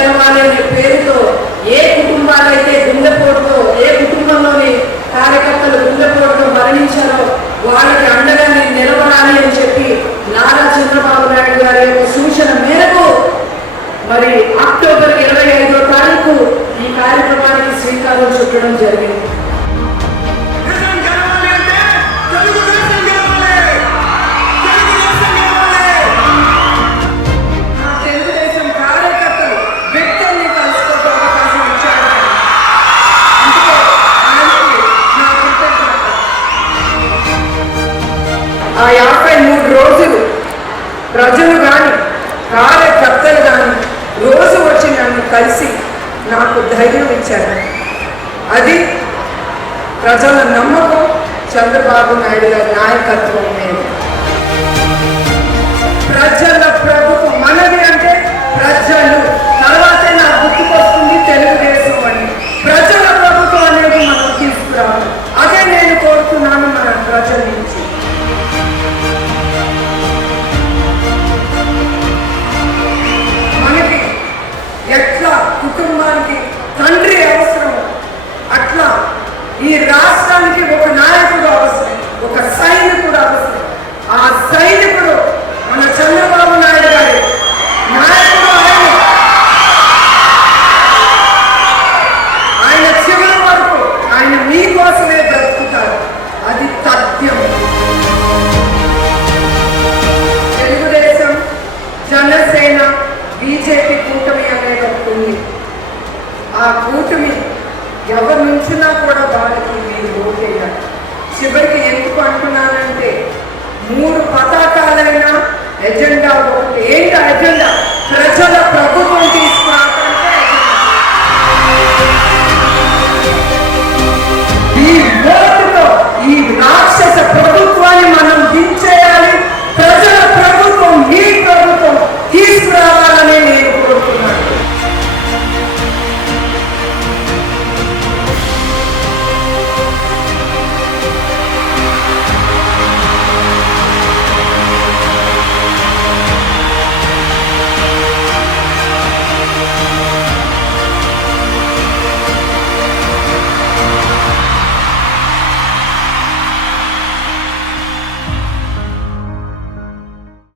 గెలవాలి అనే పేరుతో ఏ కుటుంబాలైతే గుండెపోటుతో, ఏ కుటుంబంలోని కార్యకర్తలు గుండెపోటుతో మరణించారో వాళ్ళకి అండగా నేను నిలబడాలి అని చెప్పి నారా చంద్రబాబు నాయుడు గారి యొక్క సూచన మేరకు మరి అక్టోబర్ 25వ తారీఖు ఈ కార్యక్రమానికి శ్రీకారం చుట్టడం జరిగింది. తెలుగుదేశం కార్యకర్తలు వ్యక్తుల్ని కలుసుకోవడం అవకాశం ఇచ్చారు. అందుకే ఆయనకి నా కృతజ్ఞత. ఆ 53 రోజులు ప్రజలు కానీ కార్యకర్తలు కానీ రోజు వచ్చి నన్ను కలిసి నాకు ధైర్యం ఇచ్చారు. అది ప్రజల నమ్మకం, చంద్రబాబు నాయుడు గారి నాయకత్వం మీద. ప్రజల ప్రభుత్వం మనది అంటే ప్రజలు, తర్వాతే నాకు గుర్తుకొస్తుంది తెలుగుదేశం అని. ప్రజల ప్రభుత్వం అనేది మనం తీసుకురావాలి. అదే నేను కోరుతున్నాను మన ప్రజల నుంచి. ఎట్లా కుటుంబానికి తండ్రి అవసరం, అట్లా ఈ రాష్ట్రానికి ఒక నాయకుడు అవసరం, ఒక సైనికుడు అవసరం. ఆ సైనికుడు మన చంద్రబాబు నాయుడు గారి నాయకుడు. ఆయన చివరి వరకు ఆయన మీకోసమే బ్రతుకుతారు. అది తథ్యం. తెలుగుదేశం, జనసేన, బీజేపీ కూటమి అనేది ఒకటి ఉంది. ఆ కూటమి ఎవరి నుంచినా కూడా వాళ్ళకి మీరు ఓటేయాలి. చివరికి ఎందుకు అంటున్నానంటే 3 పతాకాలైనా ఎజెండా ఒకటి. ఏంటి ఎజెండా? ప్రజల ప్రభుత్వం